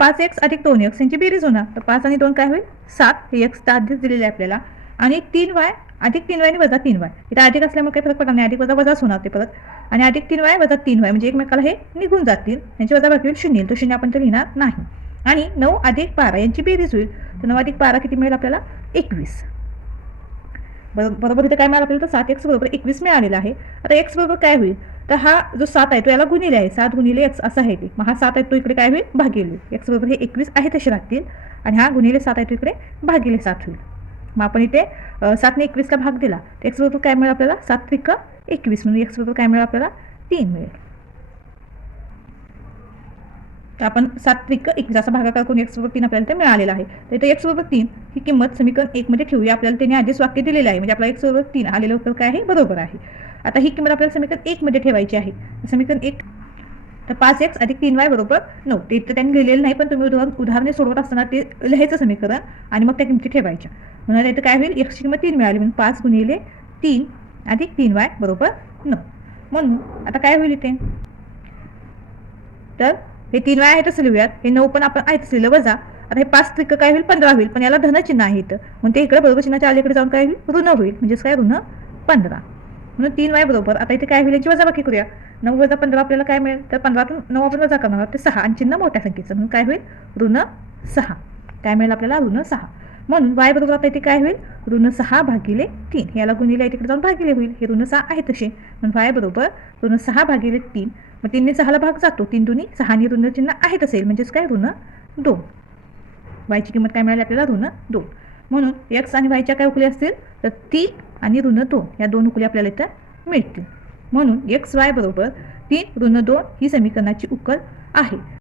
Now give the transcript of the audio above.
5x अधिक 2x यांची बेरीज होणार. तर 5 आणि 2 काय होईल 7, हे x तर आधीच दिलेलं आहे आपल्याला. आणि 3y अधिक 3y आणि वजा 3y, इथं अधिक असल्यामुळे काही फरक पडणार नाही, अधिक वजा वजाच होणार ते परत. आणि अधिक 3y वजा 3y म्हणजे एकमेकाला हे निघून जातील, यांची वजा बाकी होईल 0, तो 0 आपण तर लिहिणार नाही. आणि 9 अधिक 12 यांची बेरीज होईल. तर 9 अधिक 12 किती मिळेल आपल्याला 21. बरोबर इथे काय मिळालं आपल्याला, तर 7x बरोबर 21 मिळालेला आहे. आता x बरोबर काय होईल, तर हा जो 7 आहे तो याला गुणिले आहे, 7 गुणिले x असं आहे ते. मग हा 7 आहे तो इकडे काय होईल भागिले, x बरोबर हे 21 आहे तसे राहतील. आणि हा गुणिले 7 आहे तो इकडे भागिले 7 होईल. मग आपण इथे 7 ने 21ला भाग दिला तर x बरोबर काय मिळेल आपल्याला 7 त्रिक 21, म्हणून x बरोबर काय मिळेल आपल्याला 3 मिळेल. तर आपण 7 त्रिक 21 असा भागाकार करून x बरोबर 3 आपल्याला ते मिळालेला आहे. तर इथे x बरोबर 3 ही किंमत समीकरण 1 मध्ये ठेवूया. आपल्याला त्याने आधीच वाक्य दिलेलं आहे, म्हणजे आपला x बरोबर 3 आलेलं उत्तर काय आहे बरोबर आहे. आता ही किंमत आपल्याला समीकरण 1 मध्ये ठेवायची आहे. समीकरण 1, तर 5x अधिक 3y बरोबर 9. ते तर त्यांनी लिहिलेलं नाही, पण तुम्ही उदाहरणे सोडवत असताना ते लिहायचं समीकरण आणि मग त्या किमती ठेवायच्या. म्हणून इथं काय होईल, x ची किंमत 3 मिळाली, म्हणून 5 गुणिले 3 अधिक 3y बरोबर 9. म्हणून आता काय होईल इथे, तर हे 3y आहे तसं लिहूयात, हे 9 पण आपण आहे तसं लिहिलं वजा. आता हे 5 त्रिक काय होईल 15 होईल, पण याला धन चिन्ह आहे इथं, म्हणून ते इकडे बरोबर चिन्हाच्या अलीकडे जाऊन काय होईल ऋण होईल, म्हणजेच काय ऋण 15. म्हणून 3y बरोबर, आता इथे काय होईल याची वजाबाकी करूया. 9 वजा 15 आपल्याला काय मिळेल, तर 15तून 9 आपण वजा करणार आहोत, ते 6 आणि चिन्ह मोठ्या संख्येचं, म्हणून काय होईल ऋण 6. काय मिळेल आपल्याला ऋण 6. म्हणून y बरोबर आता इथे काय होईल ऋण 6 भागिले 3, याला गुणिले तिकडे जाऊन भागिले होईल, हे ऋण 6 आहे तसे, म्हणून y बरोबर ऋण 6 भागिले 3. मग 3 ने 6ला भाग जातो, 3 दुनी 6 आणि ऋण चिन्ह आहे तसेल, म्हणजेच काय ऋण 2. y ची किंमत काय मिळाली आपल्याला ऋण 2. म्हणून x आणि y च्या काय उकली असतील, तर 3 आणि ऋण 2 या दोन उकली आपल्याला इथं मिळतील. म्हणून xy बरोबर 3 ऋण 2 ही समीकरणाची उकल आहे.